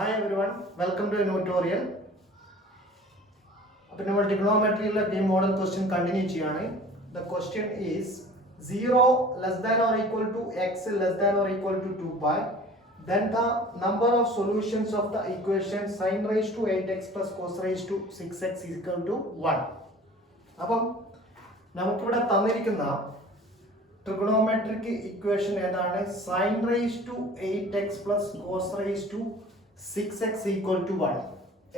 Hi everyone, welcome to a new tutorial. Now trigonometry model question continue. The question is 0 less than or equal to x less than or equal to 2 pi. Then the number of solutions of the equation sin raised to 8x plus cos raised to 6x is equal to 1. അപ്പം നമുക്കിവിടെ തന്നിരിക്കുന്ന trigonometric equation ഏതാണ്? sin raised to 8x plus cos raised to 6x equal to 1.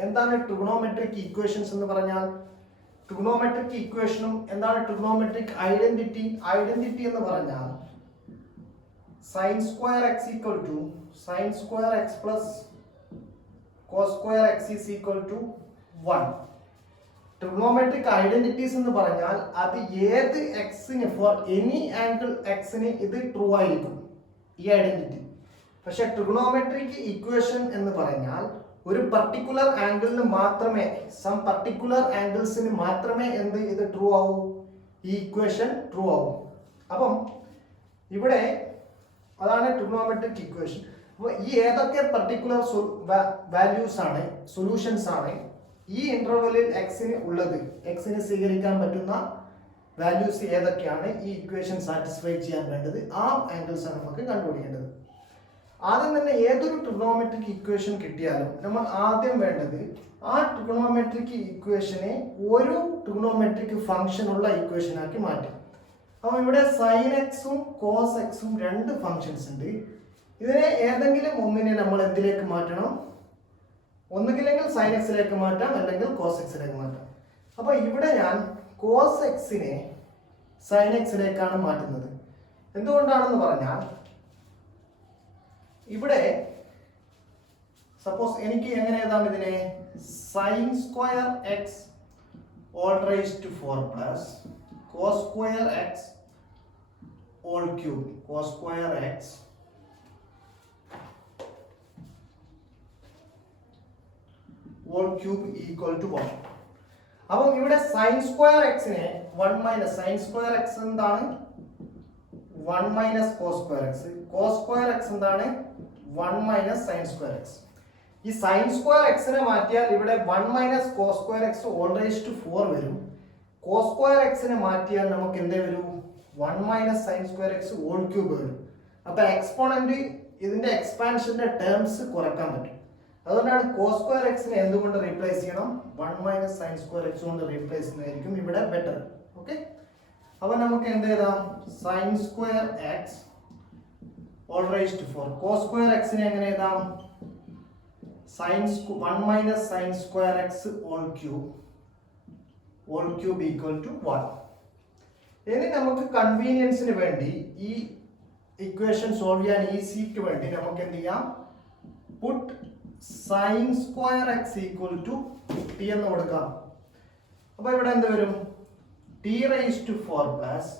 എന്താണ് trigonometric equations എന്ന് പറഞ്ഞാൽ? Trigonometric ഇക്വേഷനും എന്താണ് trigonometric identity എന്ന് പറഞ്ഞാൽ sin square x equal to sin square x plus cos square x is equal to 1. Trigonometric identities എന്ന് പറഞ്ഞാൽ അത് ഏത് എക്സിന് ഫോർ എനി ആംഗിൾ എക്സിന് ഇത് ട്രൂ ആയിരിക്കും ഈ ഐഡന്റിറ്റി. പക്ഷെ ട്രിഗണോമെട്രിക് ഇക്വേഷൻ എന്ന് പറഞ്ഞാൽ ഒരു പർട്ടിക്കുലർ ആംഗിളിന് മാത്രമേ സം പർട്ടിക്കുലർ ആംഗിൾസിന് മാത്രമേ ഇത് ട്രൂ ആവൂ, ഈ ഇക്വേഷൻ ട്രൂ ആവും. അപ്പം ഇവിടെ അതാണ് ട്രിഗണോമെട്രിക് ഇക്വേഷൻ. അപ്പോൾ ഈ ഏതൊക്കെ പർട്ടിക്കുലർ വാല്യൂസ് ആണ് സൊല്യൂഷൻസ് ആണ് ഈ ഇന്റർവെല്ലിൽ എക്സിന് ഉള്ളത്, എക്സിന് സ്വീകരിക്കാൻ പറ്റുന്ന വാല്യൂസ് ഏതൊക്കെയാണ് ഈ ഇക്വേഷൻ സാറ്റിസ്ഫൈ ചെയ്യാൻ വേണ്ടത്, ആ ആംഗിൾസ് ആണ് നമുക്ക് കണ്ടുപിടിക്കേണ്ടത്. ആദ്യം തന്നെ ഏതൊരു ട്രിഗണോമെട്രിക് ഇക്വേഷൻ കിട്ടിയാലും നമ്മൾ ആദ്യം വേണ്ടത് ആ ട്രിഗണോമെട്രിക് ഇക്വേഷനെ ഒരു ട്രിഗണോമെട്രിക് ഫംഗ്ഷൻ ഉള്ള ഇക്വേഷൻ ആക്കി മാറ്റും. അപ്പോൾ ഇവിടെ സൈൻ എക്സും കോസ് എക്സും രണ്ട് ഫംഗ്ഷൻസ് ഉണ്ട്. ഇതിനെ ഏതെങ്കിലും ഒന്നിനെ നമ്മൾ എന്തിലേക്ക് മാറ്റണം? ഒന്നുകില്ലെങ്കിൽ സൈൻ എക്സിലേക്ക് മാറ്റാം, അല്ലെങ്കിൽ കോസ് എക്സിലേക്ക് മാറ്റാം. അപ്പോൾ ഇവിടെ ഞാൻ കോസ് എക്സിനെ സൈൻ എക്സിലേക്കാണ് മാറ്റുന്നത്. എന്തുകൊണ്ടാണെന്ന് പറഞ്ഞാൽ ഇവിടെ സപ്പോസ് എനിക്ക് എങ്ങനെ എഴുതാം ഇതിനെ? Sine square x whole raise to 4 plus cos square x whole cube cos square x whole cube equal to 1. അപ്പം ഇവിടെ സൈൻ സ്ക്വയർ എക്സിനെ 1 മൈനസ് സൈൻ സ്ക്വയർ എക്സ് എന്താണ്? 1 minus cos square x. Cos square x എന്താണ്? 1 minus sine square x. ഈ sine square എക്സിനെ മാറ്റിയാൽ ഇവിടെ 1 minus cos square x whole raise to 4 വരും. കോസ് സ്ക്വയർ എക്സിനെ മാറ്റിയാൽ നമുക്ക് എന്തേ വരും? 1 minus sine square x whole cube വരും. അപ്പൊ എക്സ്പോണന്റ് ഇതിന്റെ എക്സ്പാൻഷന്റെ ടേംസ് കുറയ്ക്കാൻ പറ്റും. അതുകൊണ്ടാണ് കോസ് സ്ക്വയർ എക്സിനെ എന്തുകൊണ്ട് റീപ്ലേസ് ചെയ്യണം? 1 മൈനസ് സൈൻ സ്ക്വയർ എക്സ് കൊണ്ട് റീപ്ലേസ് ചെയ്യുന്നതായിരിക്കും ഇവിടെ ബെറ്റർ. ഓക്കെ, അപ്പൊ നമുക്ക് എന്ത് ചെയ്താം? Sine square x whole raise to 4. Cos square എക്സിനെ എങ്ങനെ എഴുതാം? 1 minus sine square x whole cube equal to 1. ഇനി നമുക്ക് കൺവീനിയൻസിന് വേണ്ടി ഈ ഇക്വേഷൻ സോൾവ് ചെയ്യാൻ ഈസിക്ക് വേണ്ടി നമുക്ക് എന്ത് ചെയ്യാം? Put sine square x equal to t എന്ന് കൊടുക്കാം. അപ്പൊ ഇവിടെ എന്ത് വരും? T raise to 4 plus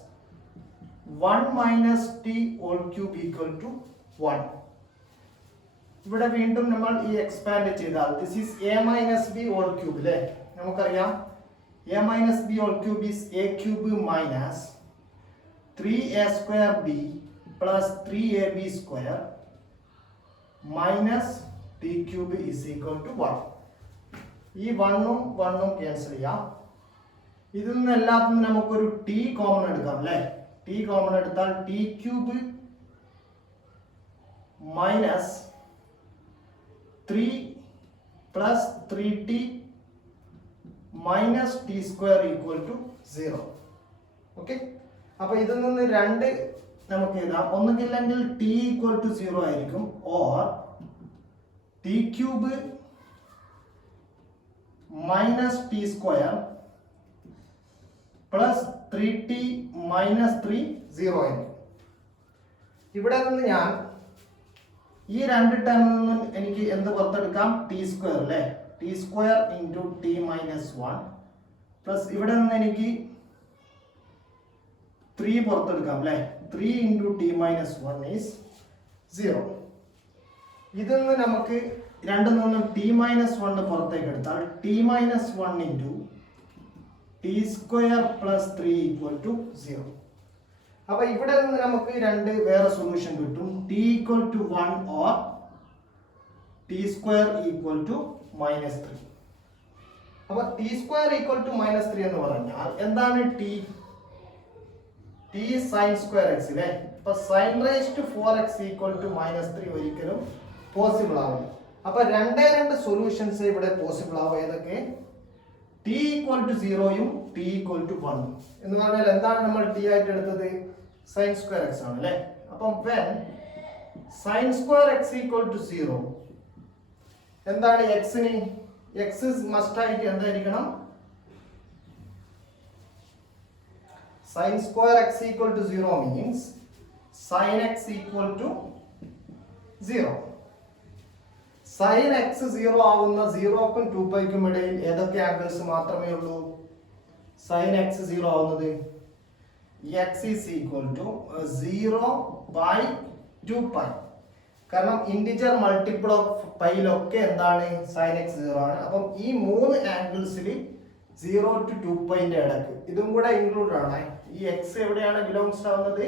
1 minus t whole cube equal to 1. ഇവിടെ വീണ്ടും നമ്മൾ ഈ എക്സ്പാൻഡ് ചെയ്താൽ this is a minus b whole cube അല്ലേ? നമുക്കറിയാം a minus b whole cube is a cube minus 3a square b plus 3ab square minus t cube is equal to 1. ഈ 1ഉം 1ഉം cancel ചെയ്യാം. ഇതിൽ നിന്ന് എല്ലാത്തിനും നമുക്കൊരു ടി കോമൺ എടുക്കാം അല്ലേ? ടി കോമൺ എടുത്താൽ t cube minus 3 plus 3t minus t square equal to 0. Okay, അപ്പൊ ഇതിൽ നിന്ന് രണ്ട് നമുക്ക് എഴുതാം. ഒന്നുകില്ലെങ്കിൽ ടി ഈക്വൽ ടു 0 ആയിരിക്കും, or T cube minus t square plus 3t minus 3 0 ആയിരിക്കും. ഇവിടെ നിന്ന് ഞാൻ ഈ രണ്ട് ടേമിൽ നിന്നും എനിക്ക് എന്ത് പുറത്തെടുക്കാം? ടി സ്ക്വയർ അല്ലേ? T square into T minus 1 plus ഇവിടെ നിന്ന് എനിക്ക് 3 പുറത്തെടുക്കാം അല്ലേ? 3 ഇൻറ്റു ടി മൈനസ് 1 ഈസ് 0. ഇതിൽ നിന്ന് നമുക്ക് രണ്ടിൽ നിന്നും ടി മൈനസ് 1 പുറത്തേക്ക് എടുത്താൽ t minus 1 into t square plus 3 equal to 0. അപ്പോൾ ഇവിടെ നിന്ന് നമുക്ക് രണ്ട് വേറെ സൊല്യൂഷൻ കിട്ടും. t equal to 1 or t square equal to -3. അപ്പൊ ടി സ്ക്വയർ ഈക്വൽ ടു -3 എന്ന് പറഞ്ഞാൽ എന്താണ് ടി? ടി സൈൻ സ്ക്വയർ എക്സ് അല്ലേ? അപ്പൊ sine raise to 4x equal to -3 ഒരിക്കലും പോസിബിൾ ആവില്ല. അപ്പൊ രണ്ട് സൊല്യൂഷൻസ് ഇവിടെ പോസിബിൾ ആവും. ഏതൊക്കെ? ടി ഈക്വൽ ടു 0യും ടി ഈക്വൽ ടു 1 എന്ന് പറഞ്ഞാൽ എന്താണ് നമ്മൾ ടി ആയിട്ട് എടുത്തത്? സൈൻ സ്ക്വയർ എക്സ് ആണ് അല്ലേ? അപ്പം when sin square x equal to 0 എന്താണ് എക്സിന്? എക്സ് മസ്റ്റ് ആയിട്ട് എന്തായിരിക്കണം? sin square x equal to 0 means sin x equal to 0. sin x 0 ആവുന്ന 0ക്കും 2πക്കും ഇടയിൽ ഏതൊക്കെ ആംഗിൾസ് മാത്രമേ ഉള്ളൂ? sin x 0 ആവുന്നത് x is equal to 0 by 2π. കാരണം ഇന്റിജർ മൾട്ടിപ്പിൾ ഓഫ് പൈയിലൊക്കെ എന്താണ്? sin x 0 ആണ്. അപ്പം ഈ മൂന്ന് ആംഗിൾസിൽ 0 to 2πന്റെ ഇടക്ക് ഇതും കൂടെ ഇൻക്ലൂഡ് ആണ്. ഈ x എവിടെയാണ് ബിലോങ്സ് ആവുന്നത്?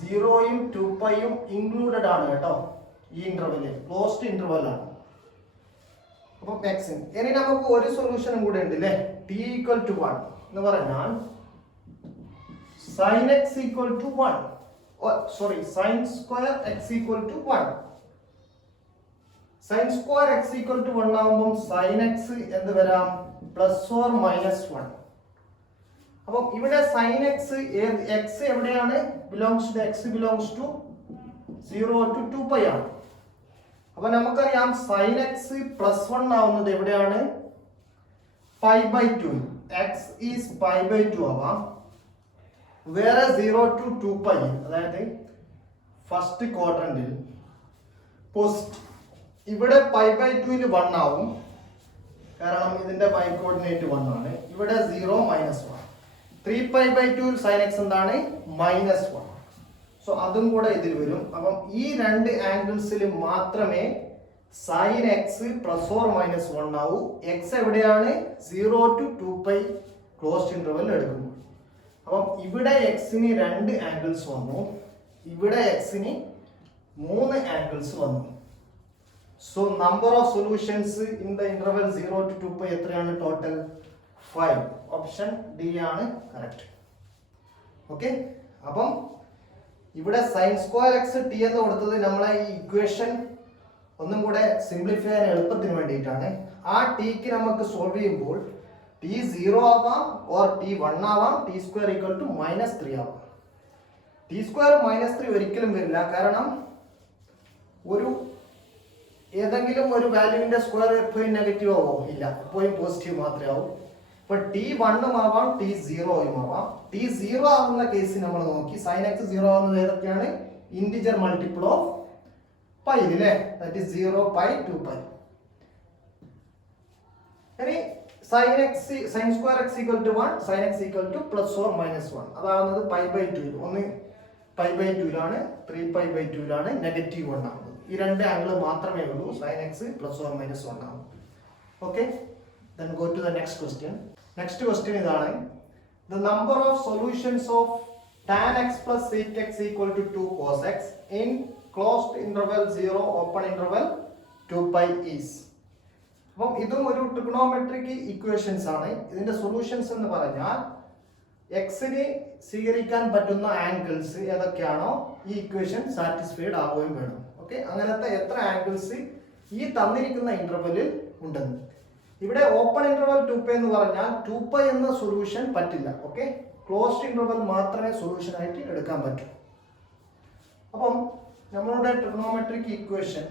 0യും 2πയും ഇൻക്ലൂഡഡ് ആണ് കേട്ടോ. ഈ ഇന്റർവെല്ലിൽ ക്ലോസ്ഡ് ഇന്റർവെൽ ആണ്. അപ്പം x ഇനി നമുക്ക് ഒരു സൊല്യൂഷനും കൂടെ ഉണ്ട് അല്ലേ? t equal to 1 എന്ന് പറഞ്ഞാൽ sin x equal to 1. sin square x equal to 1. sin square x equal to 1 ആവുമ്പോൾ sin x എന്ത് വരാം? +or-1. അപ്പം ഇവിടെ sin x x എവിടെയാണ് belongs to? x belongs to 0 to 2π ആണ്. അപ്പൊ നമുക്കറിയാം sin x +1 ആവുന്നത് എവിടെയാണ്? π/2. x is π/2 ആവാം. വേറെ 0 to 2π അതായത് ഫസ്റ്റ് ക്വാഡ്രന്റിൽ പോസ്റ്റ് ഇവിടെ π/2 ൽ 1 ആവും. കാരണം ഇതിന്റെ y കോർഡിനേറ്റ് 1 ആണ്. ഇവിടെ 0 -1. 3π/2 ൽ sin x എന്താണ്? -1. സോ അതും കൂടെ ഇതിൽ വരും. അപ്പം ഈ രണ്ട് ആംഗിൾസിൽ മാത്രമേ sin x +or-1 ആവൂ. x എവിടെയാണ്? 0 to 2π ക്ലോസ്ഡ് ഇന്റർവെൽ എടുക്കുന്നു. അപ്പം ഇവിടെ എക്സിന് രണ്ട് ആംഗിൾസ് വന്നു, ഇവിടെ എക്സിന് മൂന്ന് ആംഗിൾസ് വന്നു. So number of solutions in the interval 0 to 2π എത്രയാണ്? ടോട്ടൽ 5. ഓപ്ഷൻ ഡി ആണ് കറക്റ്റ്. ഓക്കെ, അപ്പം ഇവിടെ sin സ്ക്വയർ എക്സ് ടി എന്ന് കൊടുത്തത് നമ്മളെ ഈ ഇക്വേഷൻ ഒന്നും കൂടെ സിംപ്ലിഫൈ ചെയ്യാൻ എളുപ്പത്തിന് വേണ്ടിയിട്ടാണ്. ആ ടിക്ക് നമുക്ക് സോൾവ് ചെയ്യുമ്പോൾ ടി 0 ആവാം ഓർ ടി 1 ആവാം. ടി സ്ക്വയർ ഈക്വൽ ടു -3 ആവാം. ടി സ്ക്വയർ -3 ഒരിക്കലും വരില്ല. കാരണം ഒരു ഏതെങ്കിലും ഒരു വാല്യൂവിന്റെ സ്ക്വയർ എപ്പോഴും നെഗറ്റീവ് ആവോ? ഇല്ല, എപ്പോഴും പോസിറ്റീവ് മാത്രമേ ആവൂ. ഇപ്പൊ ടി 1 ആവാം, ടി 0 ആവാം. ടി 0 ആവുന്ന കേസ് നമ്മൾ നോക്കി sin x 0 ആവുന്നത് ഏതൊക്കെയാണ്? ഇന്റിജർ മൾട്ടിപ്പിൾ ഓഫ് പൈ അല്ലേ? That is 0/2π. ഇനി sin square x equal to 1, sin x equal to +or-1. അതാവുന്നത് π/2. ഒന്ന് π/2 ലാണ്, 3π/2 ലാണ്, -1 ആവുന്നത്. ഈ രണ്ട് ആംഗിൾ മാത്രമേ ഉള്ളൂ sin x +or-1 ആവും. Okay, then go to the next question. Next question ഇതാണ്. The number of solutions of tan x plus sec x equal to 2 cos x in closed interval 0 open interval 2π is. അപ്പം ഇതും ഒരു trigonometric equations ആണ്. ഇതിന്റെ solutions എന്ന് പറഞ്ഞാൽ എക്സിന് സ്വീകരിക്കാൻ പറ്റുന്ന ആംഗിൾസ് ഏതൊക്കെയാണോ ഈ ഇക്വേഷൻ സാറ്റിസ്ഫൈഡ് ആവുകയും വേണം. ഓക്കെ, അങ്ങനത്തെ എത്ര ആംഗിൾസ് ഈ തന്നിരിക്കുന്ന ഇന്റർവെല്ലിൽ ഉണ്ടെന്ന്. ഇവിടെ ഓപ്പൺ ഇന്റർവെൽ 2π എന്ന് പറഞ്ഞാൽ 2π എന്ന സൊല്യൂഷൻ പറ്റില്ല. ഓക്കെ, ക്ലോസ്ഡ് ഇന്റർവെൽ മാത്രമേ സൊല്യൂഷൻ ആയിട്ട് എടുക്കാൻ പറ്റൂ. അപ്പം നമ്മളുടെ trigonometric equation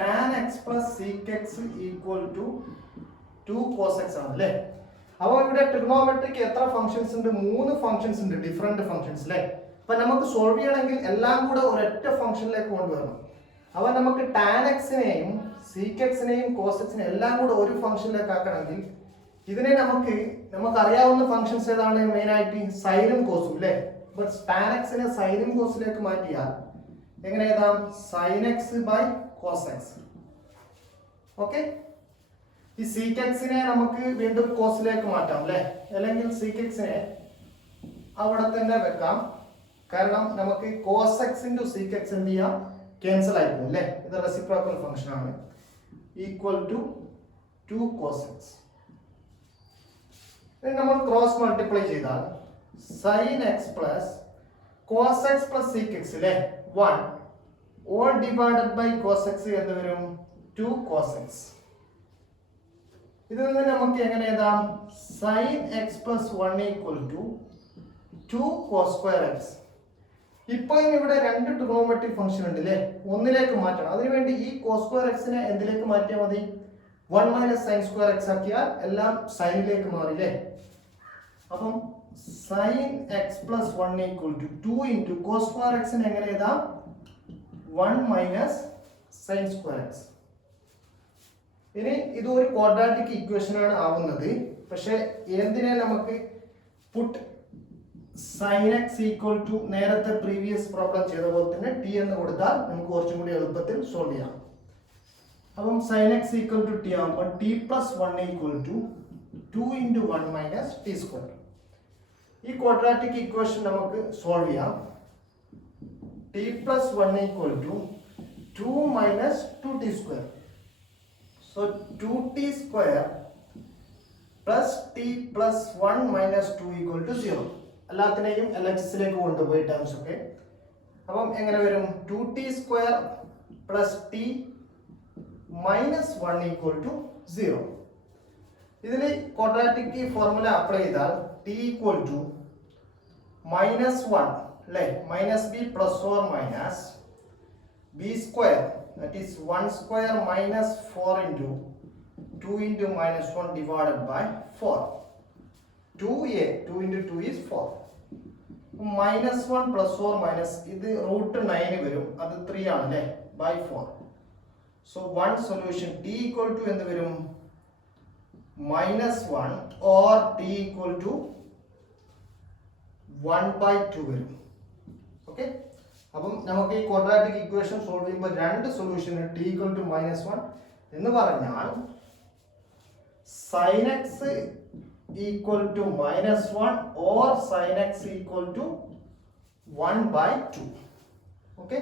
tan x plus sec x equal to 2 cos x ആണ് അല്ലേ? അപ്പോൾ ഇവിടെ ട്രിഗണോമെട്രിക്ക് എത്ര ഫംഗ്ഷൻസ് ഉണ്ട്? 3 ഫംഗ്ഷൻസ് ഉണ്ട്, ഡിഫറെന്റ് ഫംഗ്ഷൻസ് അല്ലേ? അപ്പൊ നമുക്ക് സോൾവ് ചെയ്യണമെങ്കിൽ എല്ലാം കൂടെ ഒരൊറ്റ ഫംഗ്ഷനിലേക്ക് കൊണ്ടുവരണം. അപ്പോൾ നമുക്ക് tan x നെയും sec x നെയും cos x നെയും എല്ലാം കൂടെ ഒരു ഫംഗ്ഷനിലേക്ക് ആക്കണമെങ്കിൽ ഇതിനെ നമുക്ക് അറിയാവുന്ന ഫംഗ്ഷൻസ് ഏതാണ്? മെയിൻ ആയിട്ട് സൈനും കോസും അല്ലേ? ബട്ട് tan x നെ സൈനും കോസിലേക്ക് മാറ്റിയാൽ എങ്ങനെ എഴുതാം? sin x by cos x. Okay, ഈ sec x നെ നമുക്ക് വീണ്ടും കോസിലേക്ക് മാറ്റാം അല്ലേ? അല്ലെങ്കിൽ sec x നെ അവിടെ തന്നെ വെക്കാം. കാരണം നമുക്ക് cos x into sec x എന്ത് ചെയ്യാം? ക്യാൻസൽ ആയി പോകും അല്ലേ. ഇത് റെസിപ്രോക്കൽ ഫംഗ്ഷൻ ആണ്. Equal to 2 cos x. ഇനി നമ്മൾ ക്രോസ് മൾട്ടിപ്ലൈ ചെയ്താൽ sin x plus cos x plus sec x അല്ലേ 1 whole divided by cos x എന്ന് വരും 2 cos x. ഇതിൽ നിന്ന് നമുക്ക് എങ്ങനെ എഴുതാം? sin x plus 1 equal to 2 cos square x. ഇപ്പോൾ ഇവിടെ രണ്ട് ട്രിഗണോമെട്രിക് ഫംഗ്ഷൻ ഉണ്ട് അല്ലേ, ഒന്നിലേക്ക് മാറ്റണം. അതിനുവേണ്ടി ഈ cos സ്ക്വയർ എക്സിനെ എന്തിലേക്ക് മാറ്റിയാൽ മതി? 1 മൈനസ് സൈൻ സ്ക്വയർ എക്സ് ആക്കിയാൽ എല്ലാം സൈനിലേക്ക് മാറില്ലേ. അപ്പം sin x plus 1 equal to 2 into cos square എക്സിനെ എങ്ങനെ എഴുതാം? 1 മൈനസ് സൈൻ സ്ക്വയർ എക്സ്. ഇനി ഇത് ഒരു ക്വാഡ്രാറ്റിക് ഇക്വേഷൻ ആണ് ആവുന്നത്. പക്ഷെ എന്തിനെ നമുക്ക് put sin x equal to നേരത്തെ പ്രീവിയസ് പ്രോബ്ലം ചെയ്ത പോലെ തന്നെ t എന്ന് കൊടുത്താൽ നമുക്ക് കുറച്ചും കൂടി എളുപ്പത്തിൽ സോൾവ് ചെയ്യാം. അപ്പം sin x equal to t ആകുമ്പോൾ t plus 1 equal to 2 into 1 minus t square. ഈ ക്വാഡ്രാറ്റിക് ഇക്വേഷൻ നമുക്ക് സോൾവ് ചെയ്യാം. t plus 1 equal to 2 minus 2t square. So 2t square plus t plus 1 minus 2 equal to 0. എല്ലാത്തിനെയും LHSലേക്ക് കൊണ്ടുപോയി terms ഒക്കെ. അപ്പം എങ്ങനെ വരും? 2t square plus t minus 1 equal to 0. ഇതിൽ ക്വാഡ്രാറ്റിക് ഫോർമുല അപ്ലൈ ചെയ്താൽ t ഈക്വൽ ടു മൈനസ് 1 അല്ലേ, minus b plus or minus b square that is 1 square minus 4 into 2 into minus 1 divided by 4. 2a 2 into 2 is 4. Minus 1 plus 4 minus ഇത് root 9 വരും, അത് 3 ആണ് അല്ലേ, by 4. So one solution t equal to എന്ത് വരും? minus 1 or t equal to 1 by 2 വരും. Okay, അപ്പം നമുക്ക് ഈ ക്വാഡ്രാറ്റിക് ഇക്വേഷൻ സോൾവ് ചെയ്യുമ്പോൾ രണ്ട് solution t equal to minus 1 എന്ന് പറഞ്ഞാൽ sin x equal to minus 1 or sin x equal to 1 by 2. Okay,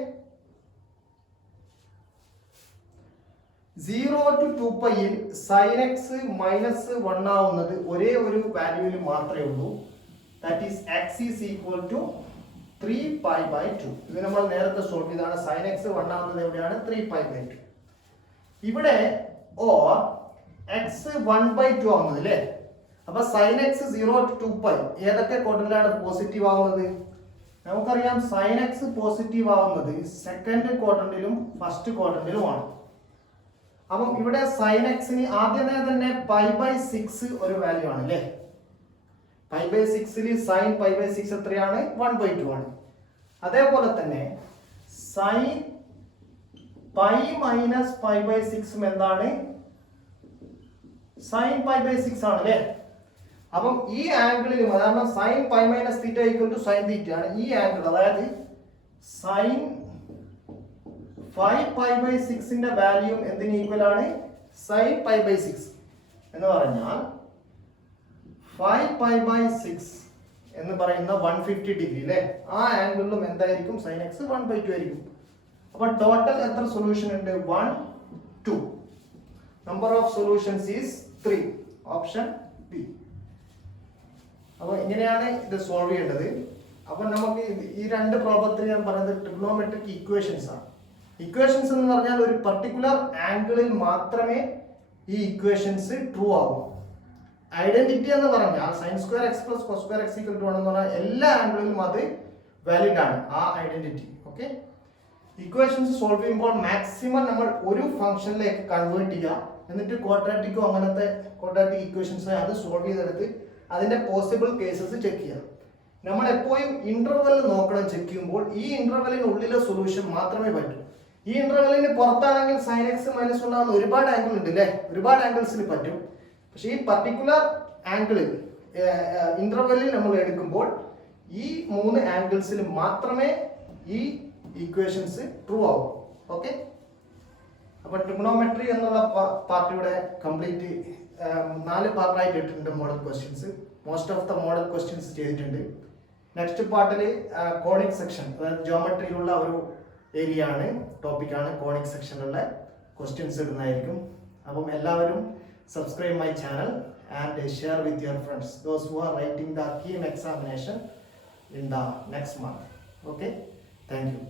0 to 2 pi ൽ sin x minus 1 ആവുന്നത് ഒരേ ഒരു വാല്യൂവിൽ മാത്രമേ ഉള്ളൂ. that is x is equal to 3 pi by 2. ഇത് നമ്മൾ നേരത്തെ സോൾവ് ചെയ്താണ്. sin x 1 ആവുന്നത് എവിടെയാണ്? 3 pi by 2. ഇവിടെ or x 1 by 2 ആവുന്നത് അല്ലേ. അപ്പൊ sin x 0 to 2 pi ഏതൊക്കെ ക്വാഡ്രന്റിലാണ് പോസിറ്റീവ് ആവുന്നത്? നമുക്കറിയാം sin x പോസിറ്റീവ് ആവുന്നത് സെക്കൻഡ് ക്വാഡ്രന്റിലും ഫസ്റ്റ് ക്വാഡ്രന്റിലുമാണ്. അപ്പം ഇവിടെ sin x ന് ആദ്യമേ തന്നെ pi by 6 ഒരു വാല്യൂ ആണ് അല്ലേ. pi by 6 ൽ sin pi by 6 എത്രയാണ്? 1 by 2 ആണ്. അതേപോലെ തന്നെ sin pi minus pi by 6 എന്താണ്? sin pi by 6 ആണ് അല്ലേ. അപ്പം ഈ ആംഗിളിലും അതാണ് sin pi minus theta equal to sin theta ആണ്. ഈ ആംഗിൾ അതായത് sin 5 pi by 6 ന്റെ വാല്യൂ എന്തിന് ഈക്വൽ ആണ്? sin pi by 6 എന്ന് പറഞ്ഞാൽ 5 pi by 6 എന്ന് പറയുന്ന 150 ഡിഗ്രി അല്ലേ. ആ ആംഗിളിലും എന്തായിരിക്കും? sin x 1 by 2 ആയിരിക്കും. അപ്പോൾ ടോട്ടൽ എത്ര സൊല്യൂഷൻ ഉണ്ട്? 1 2. Number of solutions is 3. Option B. അപ്പോൾ ഇങ്ങനെയാണ് ഇത് സോൾവ് ചെയ്യേണ്ടത്. അപ്പോൾ നമുക്ക് ഈ രണ്ട് പ്രോബ്ലത്തിൽ ഞാൻ പറയുന്നത് ട്രിഗണോമെട്രിക് ഇക്വേഷൻസ് ആണ്. ഇക്വേഷൻസ് എന്ന് പറഞ്ഞാൽ ഒരു പർട്ടിക്കുലർ ആംഗിളിൽ മാത്രമേ ഈ ഇക്വേഷൻസ് ട്രൂ ആവൂ. ഐഡന്റിറ്റി എന്ന് പറഞ്ഞാൽ sin square x plus cos square x equal to 1 എന്ന് പറഞ്ഞാൽ എല്ലാ ആംഗിളിലും അത് വാലിഡ് ആണ് ആ ഐഡന്റിറ്റി. ഓക്കെ, ഇക്വേഷൻസ് സോൾവ് ചെയ്യുമ്പോൾ മാക്സിമം നമ്മൾ ഒരു ഫംഗ്ഷനിലേക്ക് കൺവേർട്ട് ചെയ്യുക. എന്നിട്ട് ക്വാഡ്രാറ്റിക്കോ അങ്ങനത്തെ ക്വാഡ്രാറ്റിക് ഇക്വേഷൻസ് അത് സോൾവ് ചെയ്തെടുത്ത് അതിന്റെ പോസിബിൾ കേസസ് ചെക്ക് ചെയ്യാം. നമ്മൾ എപ്പോഴും ഇന്റർവെൽ നോക്കണം ചെക്ക് ചെയ്യുമ്പോൾ. ഈ ഇന്റർവെല്ലിനുള്ളിലെ സൊല്യൂഷൻ മാത്രമേ പറ്റൂ. ഈ ഇന്റർവെല്ലിന് പുറത്താണെങ്കിൽ sin x മൈനസ് 1 ആവുന്ന ഒരുപാട് ആംഗിൾ ഉണ്ട് അല്ലേ, ഒരുപാട് ആംഗിൾസിൽ പറ്റും. പക്ഷേ ഈ പർട്ടിക്കുലർ ആംഗിളിൽ ഇന്റർവെല്ലിൽ നമ്മൾ എടുക്കുമ്പോൾ ഈ 3 ആംഗിൾസിൽ മാത്രമേ ഈ ഇക്വേഷൻസ് ട്രൂ ആവും. ഓക്കെ, അപ്പോൾ ട്രിഗണോമെട്രി എന്നുള്ള പാർട്ടിയുടെ കംപ്ലീറ്റ് 4 പാർട്ടായിട്ട് ഇട്ടിട്ടുണ്ട് model questions. Most of the model questions ചെയ്തിട്ടുണ്ട്. നെക്സ്റ്റ് പാർട്ടിൽ കോഡിംഗ് സെക്ഷൻ, അതായത് ജോമെട്രിയിലുള്ള ഒരു ഏരിയ ആണ്, ടോപ്പിക്കാണ്. കോണിക് സെക്ഷനിലുള്ള ക്വസ്റ്റ്യൻസ് ഇടുന്നതായിരിക്കും. അപ്പം എല്ലാവരും subscribe my channel and share with your friends, those who are writing the KEAM examination in the next month. Okay, thank you.